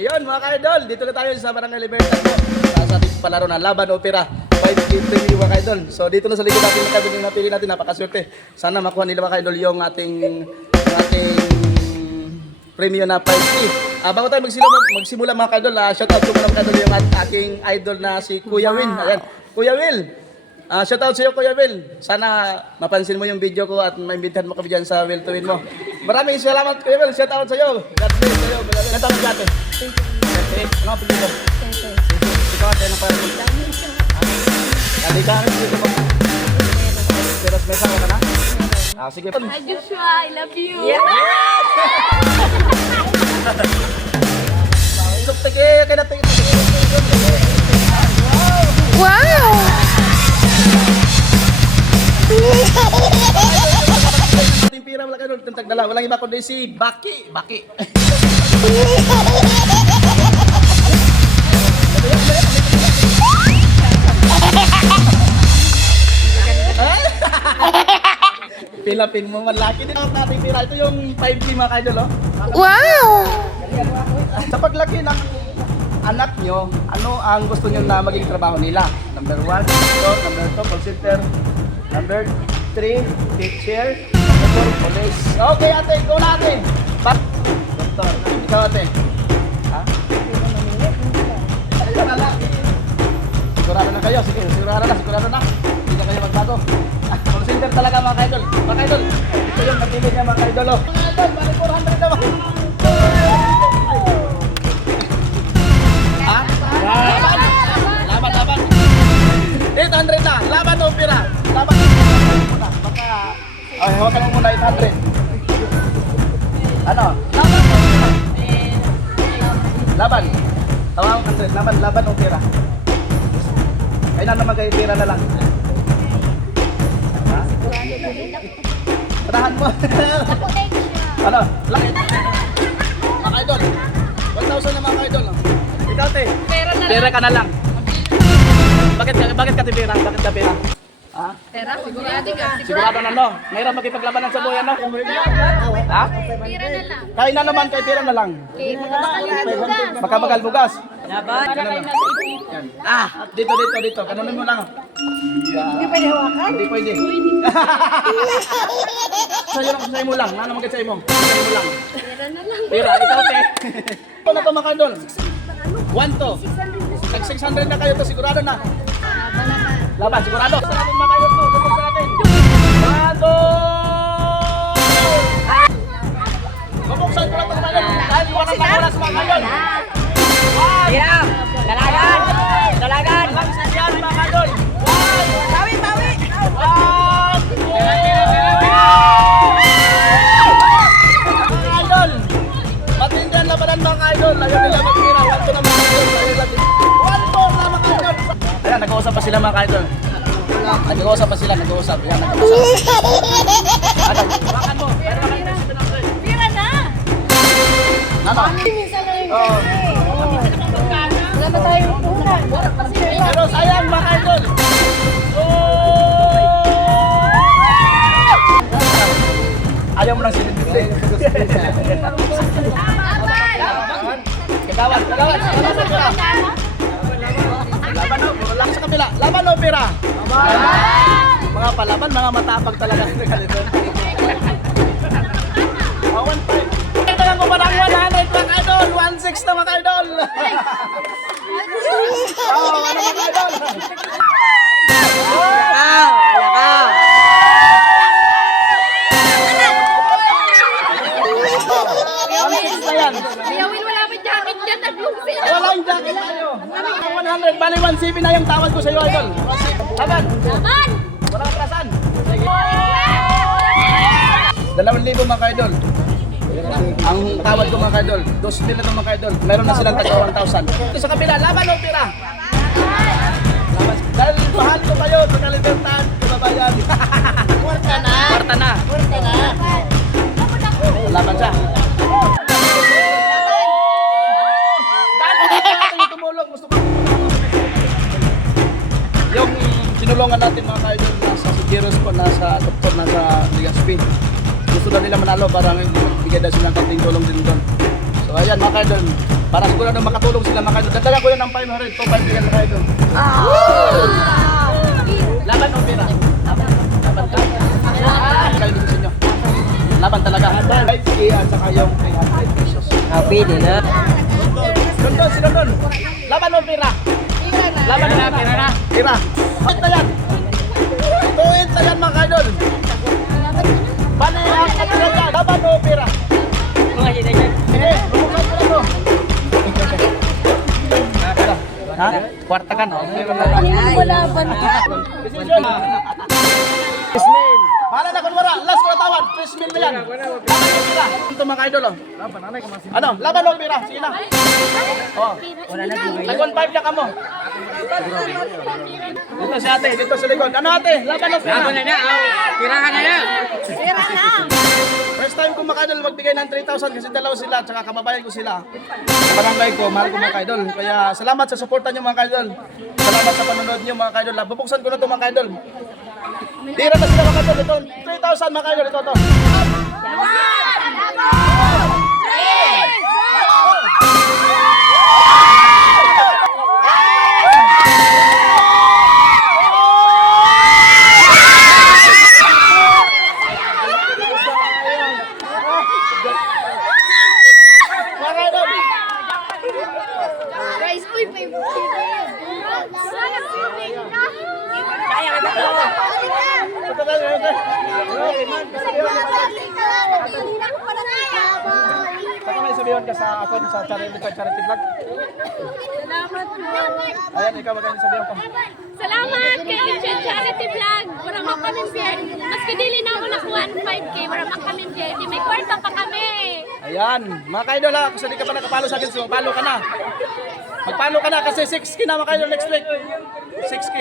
Ayun mga ka-idol, dito na tayo sa Barangay Libertad po. Sa ating palaro na Laban Opera 5K Preview mga ka-idol. So dito na sa likod natin mga ka-idol yung napili natin, napakaswerte. Sana makuha nila mga ka-idol yung ating premium na 5K. Bago tayo magsimula mga ka-idol, shoutout ko muna mga ka-idol yung aking idol na si Kuya Will. Ayan, Kuya Will. Shoutout sa iyo Kuya Will. Sana mapansin mo yung video ko at maimbitahan mo kami dyan sa Will to Win mo. Maraming salamat Kuya Will. Shoutout sa iyo. God bless sa iyo. Shoutout sa atin. Ano ang pagkito? Ikaw ate, anong parang mo? Hindi ka rin dito mo. Pero may sawa ka na? Sige. Hi Joshua, I love you. Yes! Sige, kaya natin. Wow! Ating pira wala kayo ng tagdala. Walang iba kundi si Baki. Baki. Pilapin mo malaki din ang ating pira. Ito yung 5G mga kaidol, oh. Wow! Sa paglaki ng anak nyo, ano ang gusto nyo na maging trabaho nila? Number 1, number 2, call center. Number 3, teacher. Number 4, police. Okay ate, ikaw na ate. Doktor, ikaw ate. Ha? Ikaw na lang. Sigurado na kayo, sige, sigurado na. Hindi na kayo magbago. Call center talaga mga kaidol. Mga kaidol, ito yung napili niya mga kaidol. Mga kaidol, balik 400 naman. Ha? Laban. 800 na. Laban o pira? Laban. Baka, ay, hawakan mo muna 800. Ano? Laban. Tawag 100. Laban o pira? Ay na naman kayo pira na lang. Ha? Panahan mo. Ano? Langit. Mga idol. 1,000 na mga idol. Ikaw te. Pera ka na lang. Bakit ka pera? Bakit ka pera? Ha? Pera, sigurado ka. Sigurado na no. Mayroon makipaglabanan sa buhay no? Ha? Pera na lang. Kain na naman kay pera na lang. Okay, magkakalimugan. Makabagal bugas. Laban. Yan. Dito. Kanunin mo lang. Hindi pwede hawakan? Hindi pwede. Sa'yo mo lang. Ano magkit sa'yo mo? Sa'yo mo lang. Pera na lang. Pera, ikaw te. Ito na to mga idol. 1 to. Tag 600 na kayo to, sigurado na. Laban, sigurado. Sa ating mga kayo to, tungkol sa atin. Bago! Bubuksan ko lang ito mga idol. Dahil walang oras mga idol. Hirap! Dalagan! Dalagan! Walang sasyan mga idol. Bawi! Bawi! Mga idol, matindi ang labanan mga idol. Ayaw nila magpira. 1 to na mga idol. 1 to na mga idol. Ayan, nag-uusap pa sila mga idol. Nag-uusap pa sila. Ayan, nag-uusap. Ano? Hawakan mo. Pera na. Ano? Minsan lang yung Oo. wala na tayong upunan. Pero sayang mga idol. Ayaw mo lang sinipin. Kagawad. Laban o, lang sa kabila. Laban o, pira. Mga palaban, mga matapag talaga. Awan pa. Ito lang kumarang 100 mga idol. 1.6 na mga idol. Ano mga idol? Kuya Will, wala pa jacket dyan. Tatlong sila. Walang jacket tayo. 100, bali 1.7 na yung tawad ko sa iyo, idol. Laban. Laban. Walang atrasan. Sige. 2,000 mga ka-idol. Ang tawad ko mga ka-idol, 2,000 na ito mga ka-idol. Meron na silang taga 1,000. Ito sa kabila, laban o tira? Laban. Dahil mahal ko kayo, pagkalibertan, kababayan. Kwarta na. Laban siya. Tumulong, gusto ko. Yung sinulungan natin mga ka-idol, nasa Sigiros po, nasa doktor, nasa Ligaspi. Gusto na nila manalo para magbigay daw silang kating tulong din doon. So ayan mga ka-idol, Para siguro na makatulong sila mga kaidol. Dadagan ko yun ng 500, 2,500 bigyan mga kaidol. Laban o pera? Laban ka? Kayo din sa inyo. Laban talaga. 5K at saka yung 300 pesos. Pwede na. Doon, sino doon? Laban o pera? Laban na, pera na. Pera. Bakit na yan? Tuwid na yan mga kaidol. Panayang at talaga. Laban o pera? Lumukan ko lang to. Ha? Kwarta ka, no? Decision. Ismail. Bahala na kung wala. Last ko na tawad. Ismail na yan. Ito mga idol, oh. Ano? Laban o pira? Sige na. Oh. Nag-1.5 na ka mo. Dito si ate. Dito sa likod. Ano ate? Laban o pira? Laban na na. Pirahan na na. Pira na. First time ko mga idol magbigay ng 3,000 kasi dalaw sila at saka kababayan ko sila. Sa barangay ko, mahal ko mga idol. Kaya salamat sa suporta niyo mga idol. Salamat sa panonood niyo mga idol. Bubuksan ko na ito mga idol. Tira na sila mga idol. Ito, 3,000 mga idol. Ito. Mga idol. Guys, uy, Kaya ka na to. Ito tayo, ito. Saka may sabihan ka sa akon sa charity vlog. Ayan, ikaw magandang sabihan ko. Salamat kay Ancient Charity Vlog. Wala mo kami beer. Maski dili na ako nakuha ng 5K, wala mo kami beer. Di may kwarta pa kami. Ayan, mga kaidol ha, kung hindi ka pa nakapalo sa akin, so palo ka na. Magpalo ka na kasi 6K na mga kaidol next week. 6K.